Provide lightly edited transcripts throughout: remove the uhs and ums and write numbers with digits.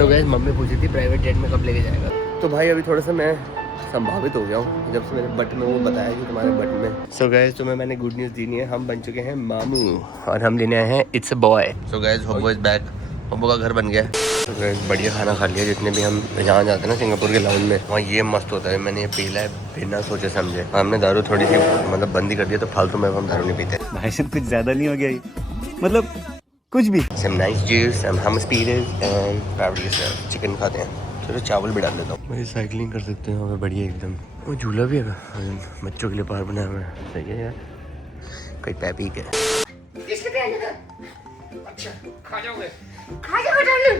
So guys mummy पूछी थी private jet में कब लेके जाएगा, तो भाई अभी थोड़ा सा मैं संभावित हो गया हूँ जब से मेरे बट में वो बताया कि तुम्हारे बट में। सो गाइस तुम्हें मैंने गुड न्यूज़ दी नहीं है, हम बन चुके हैं मामू और हम लेने आए हैं it's a boy. So guys Hobo is back, Hobo का घर बन गया। तो गाइस बढ़िया खाना खा लिया, जितने भी हम यहाँ जाते हैं ना सिंगापुर के लाउंज में, वहाँ ये मस्त होता है। मैंने ये पीला है बिना सोचे समझे। हमने दारू थोड़ी सी मतलब बंदी कर दी तो फालतू में हम दारू नहीं पीते। भाई साहब कुछ ज़्यादा नहीं हो गया ये, मतलब कुछ भी। some nice juice, some hummus pieces and probably chicken खाते हैं। चलो चावल भी डाल देता हूँ। भाई साइकिलिंग कर सकते हैं वहाँ पे बढ़िया एकदम। वो झूला भी है बच्चों के लिए, पार्क बनाया हुआ है। सही है यार, कोई पैपी के। अच्छा खा जाओगे, खा जाओगे डालू।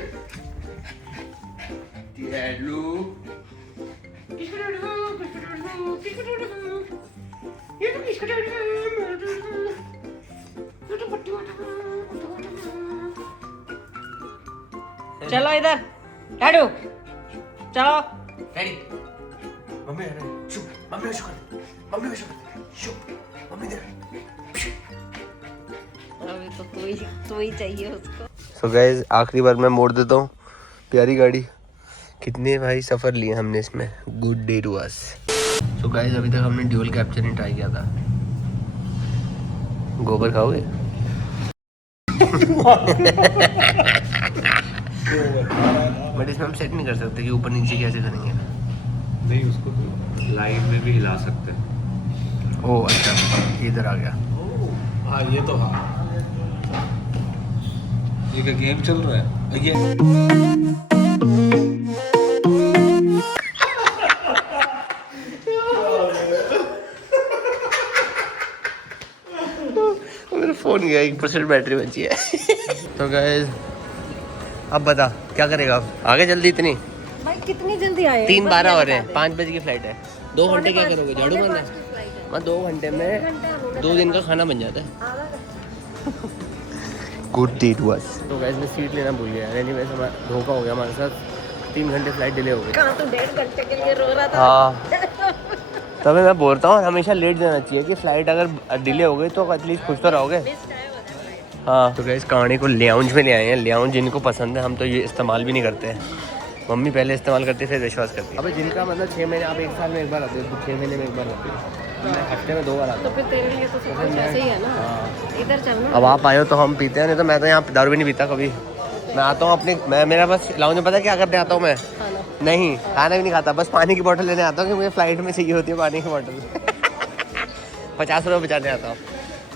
चलो इधर डैडू, चलो डैडी मम्मी आ रही है। शू मम्मी शू कर, मम्मी शू कर, शू मम्मी दे। अभी तो तू ही चाहिए उसको। सो गाइस आखिरी बार मैं मोड़ देता हूँ प्यारी गाड़ी। कितने भाई सफ़र लिए हमने इसमें। Good day to us. So guys अभी तक हमने ड्यूल कैप्चर नहीं ट्राई किया था। गोबर खाओगे? बट इसमें हम सेट नहीं कर सकते कि ऊपर नीचे कैसे करेंगे। नहीं, उसको तो लाइन में भी हिला सकते हैं। ओह अच्छा इधर आ गया। हाँ ये तो हाँ, ये क्या गेम चल रहा है ये। मेरा फोन गया, 1% बैटरी बची है। तो गाइस अब बता क्या करेगा अब आगे जल्दी इतनी। भाई कितनी जल्दी आए? 3:12 हो रहे हैं, 5 बजे की फ्लाइट है। 2 घंटे क्या करोगे, झाड़ू मारना? मैं 2 घंटे में 2 दिन का खाना बन जाता है। Good day to us. तो गाइस मैं सीट लेना भूल गया। एनीवेज हमारा धोखा हो गया हमारे साथ। 3 घंटे फ्लाइट डिले हो गई। कहाँ तो 1.5 घंटे के लिए रो रहा था। हाँ तभी मैं बोलता हूँ हमेशा लेट जाना चाहिए कि फ्लाइट अगर डिले हो गई तो एटलीस्ट खुश तो रहोगे। हाँ तो गाइस कहानी को लाउंज में ले आए हैं। लाउंज जिनको पसंद है, हम तो ये इस्तेमाल भी नहीं करते हैं। मम्मी पहले इस्तेमाल करती फिर विश्वास करती है। अबे जिनका मतलब 6 महीने, आप 1 साल में एक बार आते हो, 6 महीने में एक बार आते हो, मैं हफ्ते में 2 बार आता तो फिर तेरे लिए तो सब कुछ ऐसे ही है ना। इधर चल ना। अब आप आए हो तो हम पीते हैं, नहीं तो मैं तो यहाँ दारू भी नहीं पीता कभी। मैं आता हूँ अपने, मैं मेरा बस लाउंज में पता है क्या करने आता हूँ मैं? नहीं खाना भी नहीं खाता, बस पानी की बोतल लेने आता हूँ कि मुझे फ्लाइट में चाहिए होती है पानी की बोतल। 50 रुपये बचाने आता हूँ।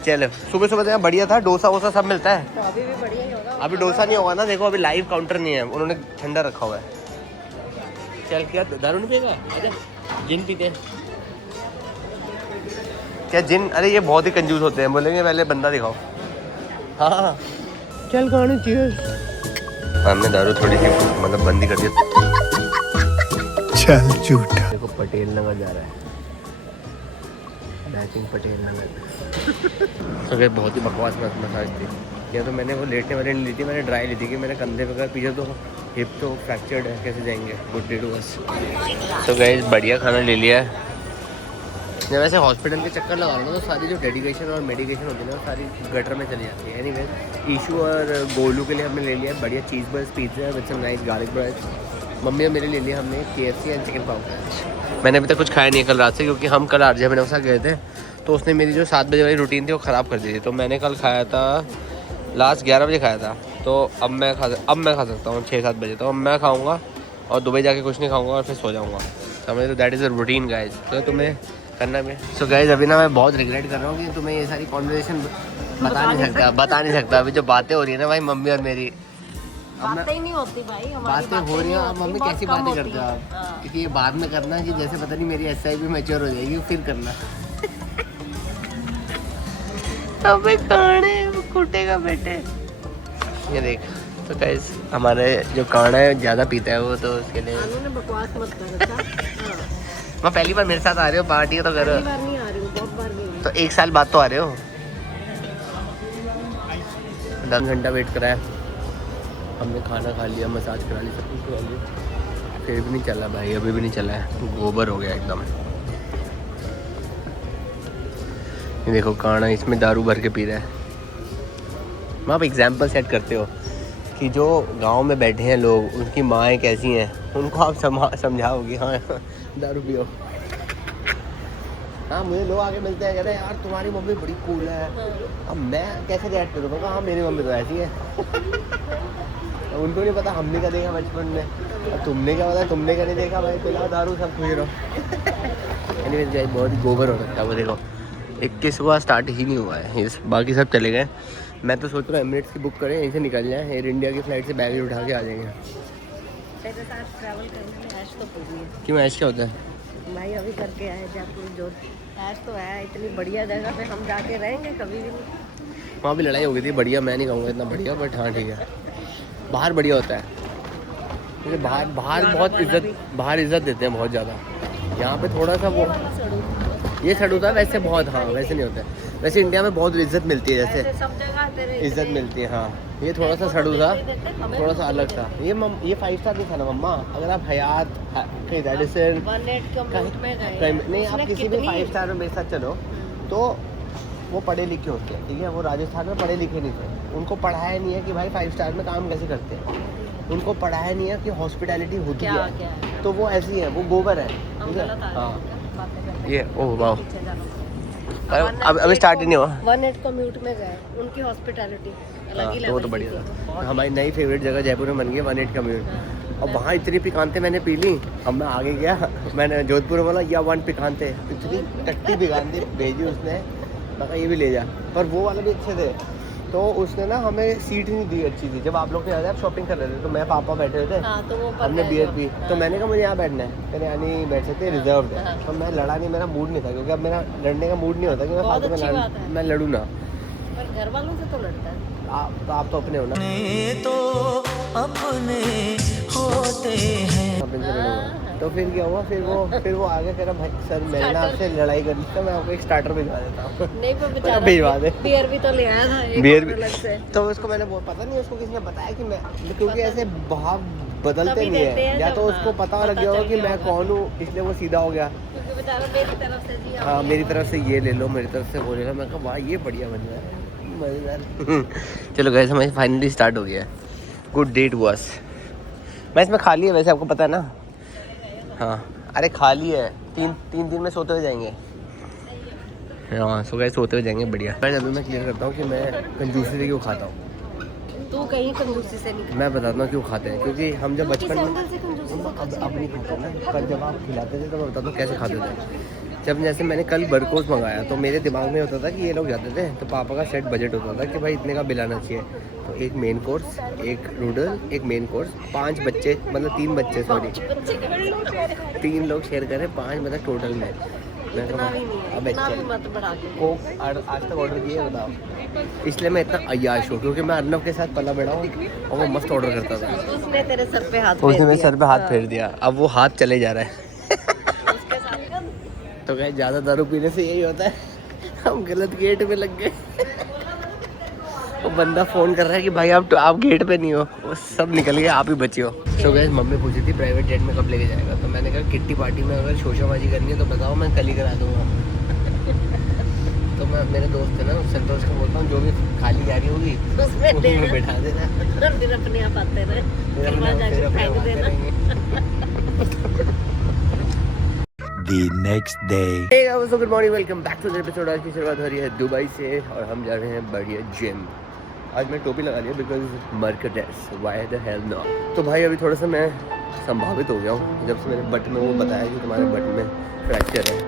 चलो सुबह सुबह तो बढ़िया था, डोसा वोसा सब मिलता है। तो अभी भी बढ़िया ही होगा। अभी डोसा नहीं होगा ना, देखो अभी लाइव काउंटर नहीं है, उन्होंने ठंडा रखा हुआ है। चल क्या दारू नहीं पिएगा? आजा जिन पीते हैं क्या जिन? अरे ये बहुत ही कंजूस होते हैं, बोलेंगे पहले बंदा दिखाओ। हाँ चल कहानी चीयर्स। हमने दारू थोड़ी सी मतलब बंदी कर दी। चल झूठा। देखो पटेल नगर जा रहा है, मैचिंग पटेल नगर। तो गए बहुत ही बकवास मसाज थी। या तो मैंने वो लेटने वाली नहीं ली थी, मैंने ड्राई ली थी कि मेरे कंधे पे पीछे तो हिप तो फ्रैक्चर्ड है, कैसे जाएंगे। Good day to us. तो गए बढ़िया खाना ले लिया है। जब वैसे हॉस्पिटल के चक्कर लगा लो तो सारी जो डेडिकेशन और मेडिकेशन होती है ना वो सारी गटर में चली जाती है। एनीवेज ईशू और गोलू के लिए हमने ले लिया बढ़िया cheese burst pizza with some nice garlic bread. Mummy और मेरे लिए लिया हमने KFC एंड चिकन पाव। मैंने अभी तक कुछ खाया नहीं है कल रात से, क्योंकि हम कल आरजे मैंने उसके साथ गए थे तो उसने मेरी जो 7 बजे वाली रूटीन थी वो ख़राब कर दी थी। तो मैंने कल खाया था, लास्ट 11 बजे खाया था। तो अब मैं खा सकता हूँ 6-7 बजे। तो अब मैं खाऊँगा और दुबई जाके कुछ नहीं खाऊँगा और फिर सो जाऊँगा। समझ लो that is a routine guys. तो तुम्हें करना भी। सो गाइज अभी ना मैं बहुत रिग्रेट कर रहा हूँ कि तुम्हें ये सारी कॉन्वर्सेशन बता नहीं सकता। अभी जो बातें हो रही है ना भाई मम्मी और मेरी, बातें ही नहीं होती भाई, बातें हो रही हैं। अब मम्मी कैसी बातें करते हो आप? क्योंकि ये बाद में करना कि जैसे पता नहीं मेरी SIP मैच्योर हो जाएगी फिर करना। अबे काने कूटेगा बेटे। ये देख तो गाइस हमारे जो काना है ज़्यादा पीता है वो, तो उसके लिए बकवास मत कर। मैं पहली बार मेरे साथ आ रहे हो पार्टी तो करो। पहली बार नहीं आ रही हूँ, बहुत बार गई हूँ। तो 1 साल बाद तो आ रहे हो। 10 घंटा वेट कराया हमने, खाना खा लिया, मसाज करा ली, सब कुछ करा लिया, फिर भी नहीं चला भाई, अभी भी नहीं चला है। गोबर हो गया एकदम। ये देखो काना इसमें दारू भर के पी रहा है। आप एग्जाम्पल सेट करते हो कि जो गांव में बैठे हैं लोग, उनकी माएँ कैसी हैं, उनको आप समझाओगे। हाँ दारू पियो। हाँ मुझे लोग आके मिलते हैं, कहते हैं यार तुम्हारी मम्मी बड़ी कूल है। अब मैं कैसे रिएक्ट करूँगा? हाँ मेरी मम्मी तो ऐसी है। उनको नहीं पता हमने क्या देखा बचपन में, और तुमने क्या पता, तुमने क्या नहीं देखा भाई। पिला दारू सब खुश रहो। एनीवेज बहुत ही गोबर हो रखा है वो। देखो 21 हुआ, स्टार्ट ही नहीं हुआ है, बाकी सब चले गए। मैं तो सोच रहा हूँ एमिरेट्स की बुक करें, यहीं से निकल जाएं, एयर इंडिया की फ़्लाइट से बैग उठा के आ जाएंगे। तेरे साथ ट्रैवल करने में ऐश तो पूरी है क्यों ऐश क्या होता है? भाई। अभी करके आए जयपुर जो ऐश तो है, इतनी बढ़िया जगह पे हम जाके रहेंगे कभी भी नहीं। वहाँ भी लड़ाई हो गई थी, बढ़िया मैं नहीं कहूँगा इतना बढ़िया, बट हाँ ठीक है। बाहर बढ़िया होता है, क्योंकि बाहर बहुत इज्जत देते हैं बहुत ज़्यादा। यहाँ पे थोड़ा सा वो ये सड़ होता है वैसे बहुत। हाँ वैसे नहीं होता है, वैसे इंडिया में बहुत इज्जत मिलती है, जैसे सब जगह तेरे इज्जत मिलती है। हाँ ये थोड़ा सा सड़ू था, थोड़ा सा अलग था। ये 5 स्टार नहीं था ना मम्मा। अगर आप हयात कहीं रेडिसन नहीं, आप किसी भी 5 स्टार में मेरे साथ चलो तो वो पढ़े लिखे होते हैं, ठीक है। वो राजस्थान में पढ़े लिखे नहीं थे, उनको पढ़ाया नहीं है कि भाई 5 स्टार में काम कैसे करते हैं, उनको पढ़ाया नहीं है कि हॉस्पिटैलिटी होती है। तो वो ऐसी है, वो गोबर है, ठीक है। हाँ ये ओह वाह, अब स्टार्ट ही नहीं हुआ। 1-8 कम्यूट में गए, उनकी हॉस्पिटैलिटी अलग ही तो वो तो बढ़िया था। हमारी नई फेवरेट जगह जयपुर में बन गई 1-8 कम्यूट। और वहाँ इतनी पिकानते मैंने पी ली। अब मैं आगे गया, मैंने जोधपुर में बोला या 1 पिकानते, इतनी टट्टी पिकानते भेजी उसने, मैं कहा ये भी ले जा। पर वो वाले भी अच्छे थे, तो उसने ना हमें सीट नहीं दी अच्छी थी। जब आप लोग यहाँ आप शॉपिंग कर रहे थे तो मैं पापा बैठे थे, तो वो हमने बियर पी, तो मैंने कहा मुझे यहाँ बैठना है, मैंने यहाँ नहीं बैठ सकते, रिजर्व है। तो मैं लड़ा नहीं, मेरा मूड नहीं था, क्योंकि अब मेरा लड़ने का मूड नहीं होता कि मैं फालतू में मैं लड़ूँ ना। पर घर वालों से तो लड़ता है। आप तो अपने हो ना, तो अपने होते हैं। अपने से लड़ूंगा। तो फिर क्या हुआ, फिर वो आगे कह रहा भाई सर मैंने ना आपसे लड़ाई कर ली, तो मैं आपको एक स्टार्टर भिजवा देता हूँ। नहीं पर बेचारा भिजवा दे, बियर भी तो ले आया था एक बियर अलग से। तो उसको मैंने वो पता नहीं उसको किसने बताया कि मैं, क्योंकि ऐसे भाव बदलते नहीं है, या तो उसको पता लग गया होगा कि मैं कौन हूँ, इसलिए वो सीधा हो गया। क्योंकि बेचारा मेरी तरफ से जी। हाँ मेरी तरफ से ये ले लो, मेरी तरफ से वो ले लो। मैं कहा वाह ये बढ़िया बन रहा है, मज़ेदार। चलो गाइस हमारी फाइनली स्टार्ट हो गया है। गुड डेट वास। मैं इसमें खाली है वैसे, आपको पता है ना। हाँ अरे खाली है, तीन दिन में सोते हुए जाएंगे। हाँ सो गाइस सोते हुए जाएंगे, बढ़िया। मैं अभी मैं क्लियर करता हूँ कि मैं कंजूसी से क्यों खाता हूँ। तू कहीं कंजूसी से नहीं। मैं बताता हूँ क्यों खाते हैं, क्योंकि हम जब बचपन में एंगल से कंजूसी से अब नहीं खाते ना, कल जब आप खिलाते थे तो मैं बताता हूँ कैसे खाते थे। जब जैसे मैंने कल बरकोस मंगाया तो मेरे दिमाग में होता था कि ये लोग जाते थे तो पापा का सेट बजट होता था कि भाई इतने का बिल आना चाहिए। तो एक मेन कोर्स, एक नूडल, एक मेन कोर्स, 5 बच्चे मतलब 3 बच्चे सॉरी 3 लोग शेयर करें, 5 मतलब टोटल में। मैं इतना भी नहीं है, अब इतना भी मत बढ़ा के। कोक आज तक ऑर्डर किए बताओ, इसलिए मैं इतना अय्याश हूँ, क्योंकि मैं अर्नव के साथ पला बैठा हूँ और वो मस्त ऑर्डर करता था। उसने तेरे सर पे हाथ उसने मेरे सर पे हाथ हाँ। फेर दिया, अब वो हाथ चले जा रहा है। उसके साथ का तो क्या ज़्यादा दारू पीने से यही होता है, हम गलत गेट पे लग गए। वो बंदा फ़ोन कर रहा है कि भाई आप गेट पे नहीं हो, वो सब निकल गया, आप ही बचे हो। तो गैस मम्मी पूछी थी प्राइवेट जेट में कब लेके जाएगा, तो मैंने कहा किट्टी पार्टी में अगर शोशाबाजी करनी है तो बताओ, मैं कल ही करा दूँगा। तो मैं मेरे दोस्त है ना संतोष को बोलता हूँ जो भी खाली गाड़ी होगी उसमें बैठा देना, फिर अपने आप आते रहे, फिर वहाँ जाके फेंक देना। The next day. Hey guys, so good morning, welcome back to the episode। आज की शुरुआत हो रही है दुबई से और हम जा रहे हैं बढ़िया जिम। आज मैं टोपी लगा लिया because Mercedes, why the hell not. तो भाई अभी थोड़ा सा मैं संभावित हो गया हूँ जब से मेरे बट में वो बताया कि तुम्हारे बट में फ्रैक्चर है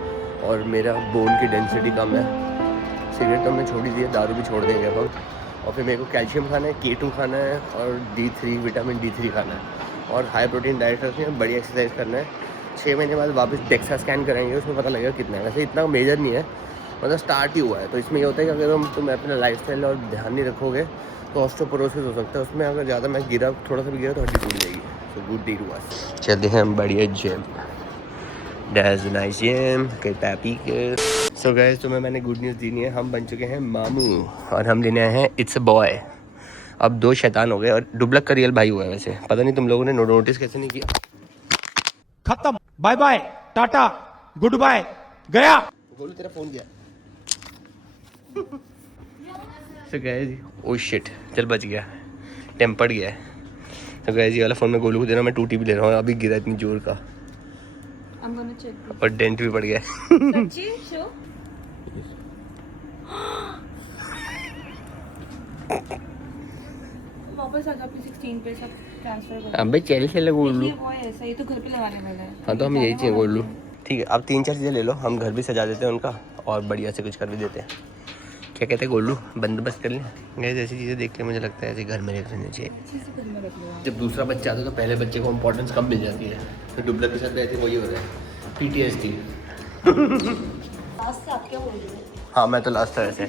और मेरा बोन की डेंसिटी कम है। सिगरेट तो हमने छोड़ ही दी है, दारू भी छोड़ देंगे अब। और फिर मेरे को कैल्शियम खाना है, K2 खाना है और D3 विटामिन D3 खाना है और हाई प्रोटीन डाइट रखनी है, बड़ी एक्सरसाइज करना है। 6 महीने बाद वापस डेक्सा स्कैन कराएंगे, उसमें पता लगेगा कितना है। वैसे इतना मेजर नहीं है, मतलब स्टार्ट ही हुआ है। तो इसमें ये होता है कि अगर तुम अपना लाइफस्टाइल और ध्यान नहीं रखोगे तो ऑस्टियोपोरोसिस हो सकता है। उसमें अगर ज़्यादा मैं गिरा, थोड़ा सा भी गिरा तो हड्डी टूट जाएगी। So good day to us. चलते हैं हम बढ़िया जिम, दैट्स नाइस जिम के टैपी के। सो गाइस तुम्हें मैंने गुड न्यूज़ दी नहीं है, हम बन चुके हैं मामू और हम लेने आए हैं इट्स अ बॉय। अब 2 शैतान हो गए और डुबलक का रियल भाई हुआ है। वैसे पता नहीं तुम लोगों ने नोटिस कैसे नहीं किया। खत्म, bye bye, tata, good bye. बोलो तेरा फोन गया। So guys, oh shit, चल बच गया। टेम्पर्ड गया है। तो गाइस ये वाला फ़ोन मैं गोलू को दे रहा हूँ, मैं टूटी भी ले रहा हूँ, अभी गिरा इतनी जोर का और डेंट भी पड़ गया। वापस आ जा अपनी 16 पे सब ट्रांसफर कर। अब भाई चैलेंज खेल गोलू। ये वो है ऐसा, ये तो घर पे लगाने वाला है। हाँ तो हम यही चाहिए गोलू। ठीक है अब 3-4 चीज़ें ले लो, हम घर भी सजा देते हैं उनका और बढ़िया से कुछ कर भी देते हैं। क्या कहते हैं गोलू, बंदोबस्त कर लें। गाइस ऐसी चीज़ें देख के मुझे लगता है ऐसे घर में रहने चाहिए। जब दूसरा बच्चा आता है तो पहले बच्चे को इम्पोर्टेंस कम मिल जाती है। तो डुबलर के साथ रहते वही हो रहा है, PTSD। हाँ मैं तो लास्ट था वैसे।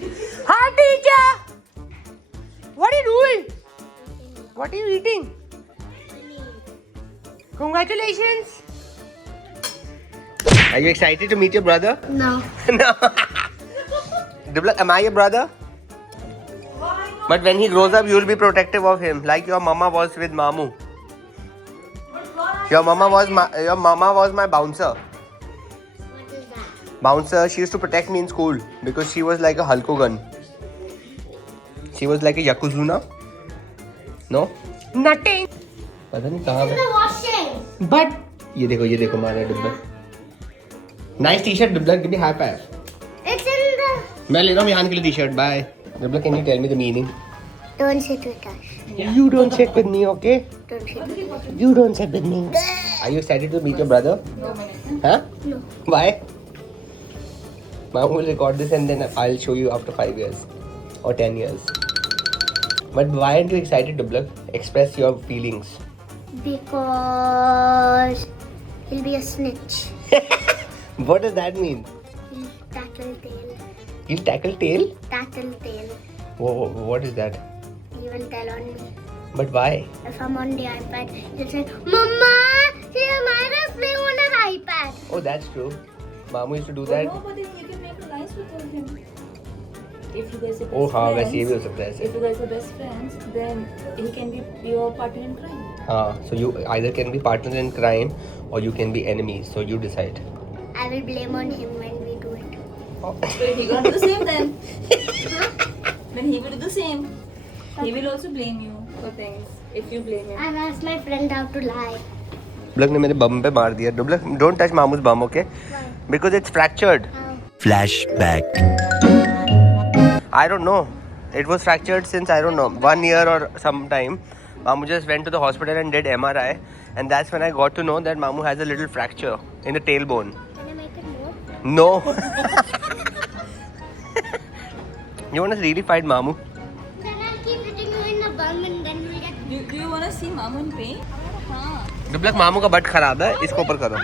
हाँ teacher, what are you doing? What are you eating? Congratulations. Are you excited to meet your brother? No. No. Dublak, am I your brother? But when he grows up, you will be protective of him, like your mama was with Mamu. Your mama was my bouncer. What is that? Bouncer. She used to protect me in school because she was like a Hulkogun. She was like a Yokozuna. No? Nothing. पता नहीं कहाँ पे। Washing. But ये देखो मारा डुबलक। Nice t-shirt डुबलक, give me high five. It's in the. मैं ले रहा हूँ यहाँ के लिए टी-शर्ट। बाय डुबलक, can you tell me the meaning? Don't sit with us. You don't sit with me, okay? Don't sit with us. You don't sit with me. Are you excited to meet your brother? Huh? No. Why? Mom will record this and then I'll show you after 5 years or 10 years. But why aren't you excited, Dublak? Express your feelings. Because he'll be a snitch. What does that mean? He'll tackle tail. He'll tackle tail? Tackle tail. What is that? He will tell on me. But why? If I'm on the iPad, he'll say, Mama, see Amara's playing on her iPad. Oh, that's true. Mamu used to do that. No, but then you can make alliance with him. If you guys are best Oh हाँ friends, वैसे ये भी हो सकता है ऐसे। if you guys are best friends, then he can be your partner in crime. हाँ, so you either can be partners in crime or you can be enemies. So you decide. I will blame on him when we do it. But he gonna do the same then. Then he will do the same. He will also blame you for things if you blame him. I've asked my friend how to lie. डुबलक ने मेरे बम पे मार दिया। डुबलक, don't touch Mamu's bum, okay? Because it's fractured. Flashback. I don't know. It was fractured since I don't know 1 year or some time. Mamu just went to the hospital and did MRI, and that's when I got to know that Mamu has a little fracture in the tailbone. Can I make it more? No. You want to really fight Mamu? Then I'll keep hitting you in the bum and then we'll get. Do you wanna see Mamu in pain? हाँ. डुबलक, मामू का but खराब है, इसको ऊपर करो।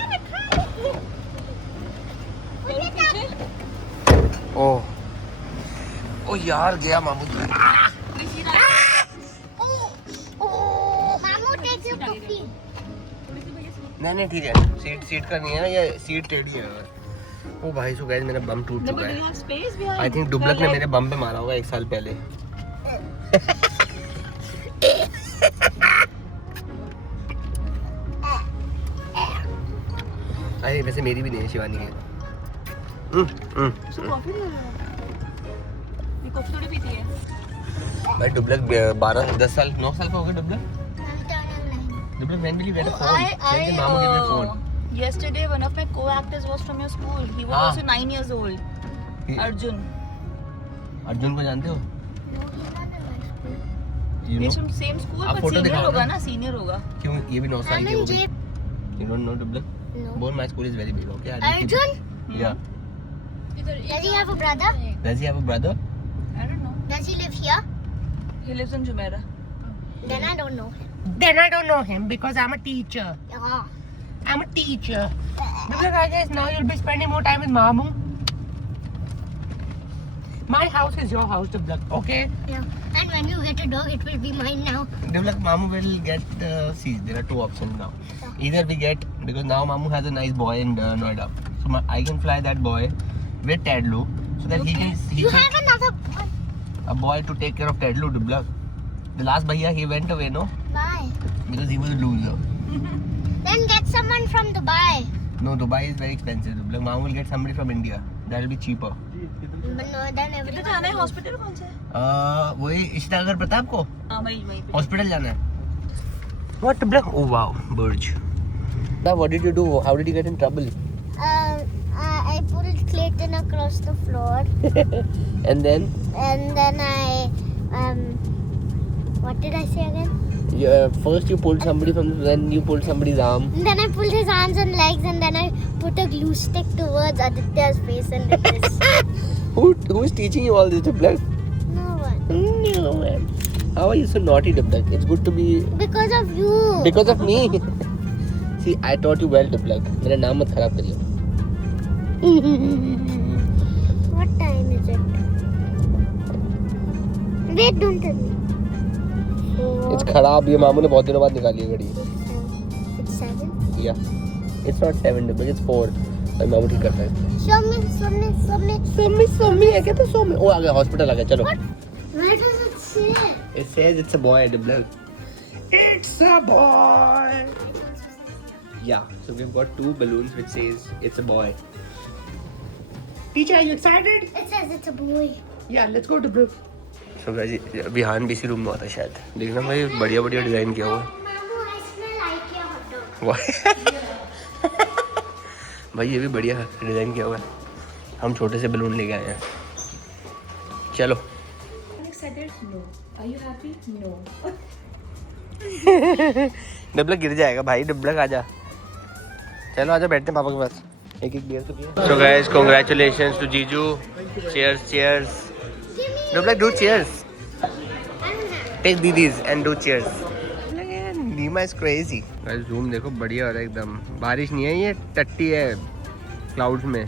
ओह ओ यार गया मामू। Mamu takes you cookie. नहीं ठीक है, सीट करनी है ना, ये सीट टेढ़ी है। ओ भाई सो गाइस मेरा बम टूट चुका है। आई थिंक डुबलक ने मेरे बम पे मारा होगा 1 साल पहले। अरे वैसे मेरी भी नहीं है, शिवानी की। कॉफी ले लो। ये कॉफी थोड़ी पीती है। भाई डुबलक 12-10 साल 9 साल का हो गया डुबलक। डुबलक when will you get a phone? When did Mamu give you a phone? Yesterday, one of my co-actors was from your school. He was हाँ. also 9 years old. Arjun. Arjun को जानते हो? You He's know? from same school, आप but photo senior दिखाओ होगा ना। ना, senior होगा. क्यों ये भी 9 साल की हो गई? Arjun. You don't know Dublak? No. Both my school is very big, okay? Arjun? Yeah. Does he have a brother? Does he have a brother? I don't know. Does he live here? He lives in Jumeirah. Then I don't know him. Then I don't know him because I'm a teacher. Yeah. I'm a teacher. Dublak, I guess now you'll be spending more time with Mamu. My house is your house, Dublak, okay? Yeah. And when you get a dog, it will be mine now. Dublak, Mamu will get, see, there are 2 options now. Either we get, because now Mamu has a nice boy in Noida. So I can fly that boy with Tedlu so that he You can have another one. a boy to take care of Tedlu, Dublak. The last bhaiya, he went away, no? Why? Because he was a loser. Then get someone from Dubai. No, Dubai is very expensive. Dublak. Mamu will get somebody from India. That will be cheaper. किधर जाना है? Hospital कौन सा है? वही इश्तागर प्रताप को हाँ वही वही पे। हॉस्पिटल जाना है. What the black? Oh wow, Burj. Now what did you do? How did you get in trouble? I pulled Clayton across the floor, And then I what did I say again? first you pulled somebody from, then you pulled somebody's arm. And then I pulled his arms and legs, and then I put a glue stick towards Aditya's face and did this. Who is teaching you all this, the black? No one. No man. How are you so naughty, the black? It's good to be Because of you. because of me. See, I taught you well, the black. मेरा नाम मत खराब करियो. What time is it? Wait, don't tell me. It's खराब. ये मामू ने बहुत दिनों बाद निकाली है घड़ी. It's 7. Yeah. It's not 7, the black. It's 4. और मामू ठीक करता है. Show me. सोमी है क्या? तो सोमी. ओ आ गया, हॉस्पिटल आ गया. चलो. Where does it say? It says it's a boy, the black. It's a boy. Yeah. So we've got 2 balloons which says it's a boy. Teacher, are you excited? It says it's a boy. Yeah, let's go to Brook. So guys, Vihaan भी इसी room में होता है शायद. देखना भाई, बढ़िया design किया हुआ है. Mamu, I smell IKEA hot dog. भाई ये भी बढ़िया डिजाइन किया हुआ है. हम छोटे से बलून लेके आए हैं. चलो. Excited? No. Are you happy? No. डबलक गिर जाएगा भाई. डबलक आजा. चलो आजा, बैठते हैं पापा के पास. एक बियर तो पिए. So guys, congratulations to Jiju. Cheers. Dublak, do cheers. Take these and do cheers. Nima is crazy. Guys, zoom देखो, बढ़िया हो रहा है एकदम. बारिश नहीं है, ये टट्टी है क्लाउड्स में.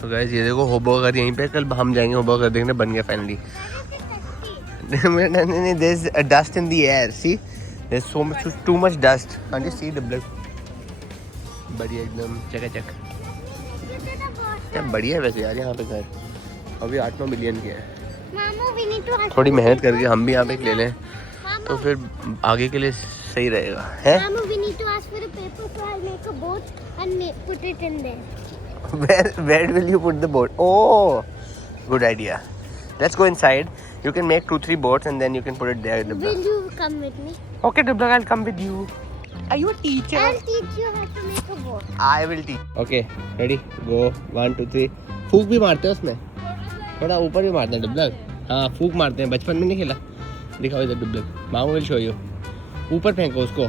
तो guys, ये देखो होबोगर यहीं पे. कल हम जाएंगे होबोगर देखने. बन गया फाइनली. नहीं, there's a dust in the air. See, there's too much dust. Can't you see the blood? बढ़िया एकदम चकाचक. बढ़िया है वैसे यार यहाँ पे घर. अभी 8-9 मिलियन की है. Mamu, we need to ask. थोड़ी मेहनत करके हम भी यहाँ पे एक ले लें तो फिर आगे के लिए सही रहेगा. है? Mamu, we need to ask for a paper, so I'll make a boat and put it in there. Where will you put the boat? Oh, good idea. Let's go inside. You can make 2-3 boats and then you can put it there. Will you come with me? Okay, Dublak, I'll come with you. Are you a teacher? I'll teach you how to make a boat. I will teach. Okay, ready? Go. 1, 2, 3. फूक भी मारते हैं उसमें. थोड़ा ऊपर भी मारते हैं डुबलक. हाँ, फूक मारते हैं. बचपन में नहीं खेला? दिखाओ इधर डुबलक. मामू विल शो यू. ऊपर फेंको उसको.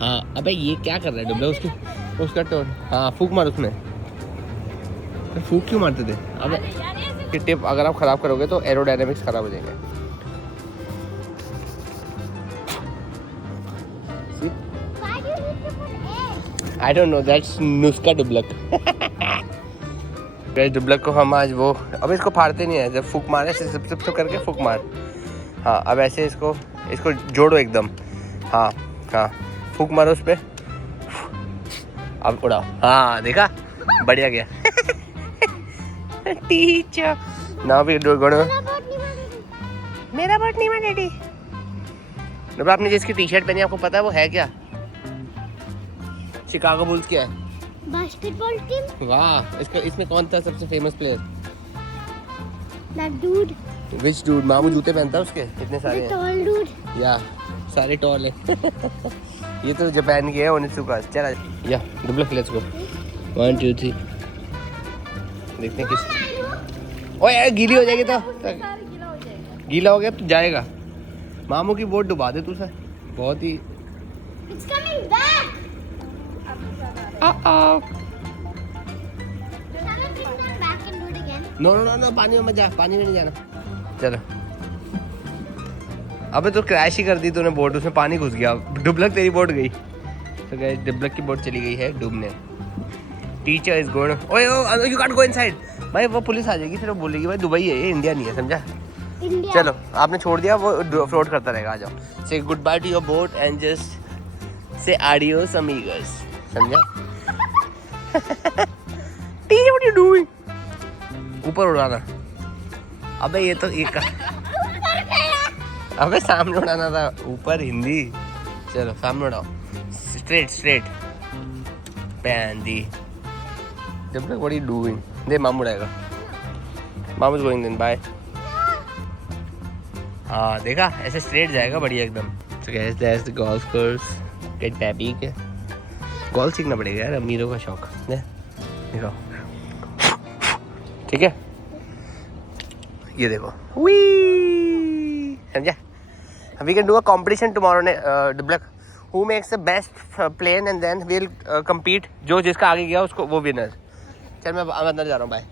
हाँ, अबे ये क्या कर रहा है डुबलक? उसका टोन. हाँ, फूक मार उसमें. फूक क्यों मारते थे? अबे ये टिप अगर आप खराब करोगे तो एरोडायनेमिक्स खराब हो जाएंगे. Why do you need to put eggs? I don't know, that's नुस्खा डुबलक. गैस डुबलक को हम आज वो, अब इसको फाड़ते नहीं है. जब फूक मारे सिप करके फूक मार. हाँ, अब ऐसे इसको जोड़ो एकदम. हाँ, फूक मारो उस पर. अब उड़ाओ. हाँ, देखा, बढ़िया गया. टीचर ना भी गणो. मेरा बोट नहीं मार डैडी. डुबलक, आपने जिसकी टी शर्ट पहनी आपको पता है वो है क्या? शिकागो बुल्स क्या है? Basketball team? वाह, इसमें कौन था सबसे famous player? That dude. Which dude? मामू जूते पहनता है उसके इतने सारे The हैं. tall dude. या सारे टॉल है. ये तो जापान के है ओनित्सुका. चला या डुबलक, लेट्स गो. 1 2 3. देखते हैं किस. ओए यार, गीली हो जाएगी तो. गीला हो गया तो जाएगा. मामू की बोट डुबा दे तू सर. बहुत ही. It's coming back. Uh-oh. Shall I bring them back and do it again? No, पानी में मत जा. पानी में नहीं जाना. चलो. अबे तो क्रैश ही कर दी तूने बोट. उसमें पानी घुस गया. डुबलक तेरी बोट गई. तो गाइस, डुबलक की बोट चली गई है डूबने. Teacher is going. ओए यू कांट गो इनसाइड. भाई वो पुलिस आ जाएगी, फिर वो बोलेगी भाई दुबई है ये, इंडिया नहीं है. समझा? India. चलो, आपने छोड़ दिया, वो फ्लोट करता रहेगा. आ जाओ. Say good bye to your boat and just say adios amigos. समझा? Teacher what you doing? ऊपर उड़ाना. अबे ये तो एक अबे सामने उड़ाना था. ऊपर हिंदी. चलो सामने उड़ाओ. स्ट्रेट पैन दी. जब तक व्हाट आर यू डूइंग? दे मामू रहेगा, मामू इज गोइंग देन, बाय। हाँ देखा, ऐसे स्ट्रेट जाएगा बढ़िया एकदम। तो guys that's the golf course at पैपीक। गोल्फ सीखना पड़ेगा यार, अमीरों का शौक। देखो ठीक है, ये देखो, वी समझा। We can do a competition tomorrow ने डिब्लक, who makes the best plan and then we will compete. जो जिसका आगे गया उसको वो विनर। चल मैं अंदर जा रहा हूँ, बाय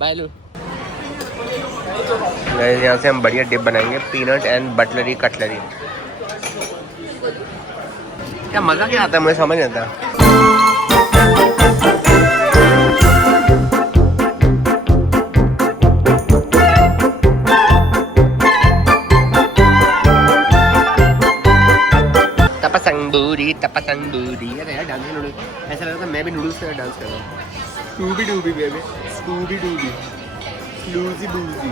बाय लू। यहाँ से हम बढ़िया डिप बनाएंगे, पीनट एंड बटलरी कटलरी। क्या मज़ा क्या आता है, मुझे समझ नहीं आता। तपसंग बूरी। अरे यार डांस नूडल्स, ऐसा लग रहा था मैं भी नूडल्स पे डांस कर रहा हूँ। स्कूबी डूबी बेबी, स्कूबी डूबी, लूजी बूजी।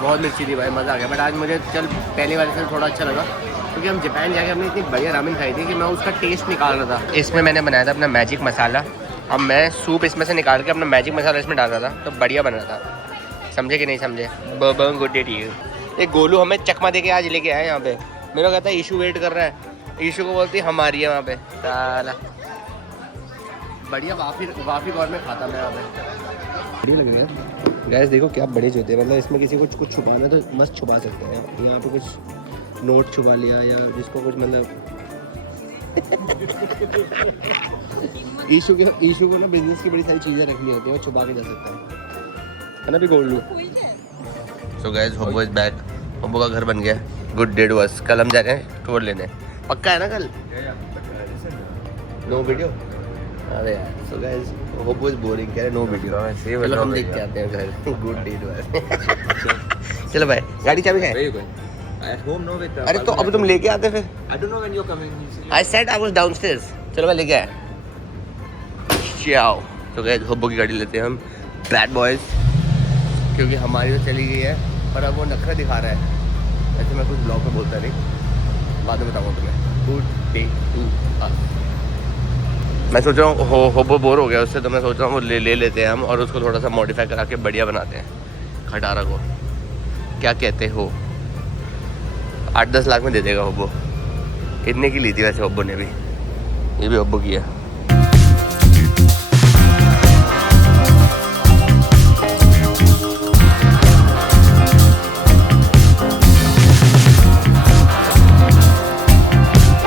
बहुत मिर्ची थी भाई, मज़ा आ गया। बट आज मुझे चल पहले वाले से थोड़ा अच्छा लगा, क्योंकि हम जापान जाके हमने इतनी बढ़िया रामेन खाई थी कि मैं उसका टेस्ट निकाल रहा था। इसमें मैंने बनाया था अपना मैजिक मसाला। अब मैं सूप इसमें से निकाल के अपना मैजिक मसाला इसमें डाल रहा था, तो बढ़िया बन रहा था। समझे कि नहीं समझे? Good day to you. एक गोलू हमें चकमा दे के आज लेके आया यहाँ पे। मेरा कहता है ईशू वेट कर रहा है, ईशू को बोलती हमारी है वहाँ पे। साला बढ़िया वाफी गौर में खाता मैं यहाँ पे। बढ़िया लग रही है गैस। देखो क्या बड़े जो होते हैं, मतलब इसमें किसी को कुछ छुपाना है तो मस्त छुपा सकते हैं। यहाँ पे कुछ नोट छुपा लिया या जिसको कुछ मतलब ईशू को ना बिजनेस की बड़ी सारी चीज़ें रखनी होती है, वो छुपा के जा सकता है ना भी Golu. So guys Hobo is back. Hobo का घर बन गया। Good day to us. कल हम जा रहे हैं टूर लेने, पक्का है ना कल? No video? अरे यार so guys Hobo is boring, कह रहे नो वीडियो। चलो हम देख के आते हैं घर। Good day to us. चलो भाई, गाड़ी चाबी है? At home, no, with अरे तो अब तुम लेके आते फिर? I don't know when you're coming. I said I was downstairs. चलो मैं लेके आया। Ciao. तो गाइस होबो की गाड़ी लेते हैं हम, बैड बॉयज, क्योंकि हमारी तो चली गई है, पर अब वो नखरा दिखा रहा है। वैसे मैं कुछ ब्लॉग में बोलता नहीं, बाद में बताऊँगा तुम्हें। Good day to us. मैं सोच रहा हूँ होबो बोर हो गया उससे, तो मैं सोच रहा हूँ वो ले लेते हैं हम, और उसको थोड़ा सा मॉडिफाई करा के बढ़िया बनाते हैं खटारा को। क्या कहते हो? 8-10 लाख में दे देगा होबो। इतने की ली थी वैसे होबो ने भी, ये भी होबो की है।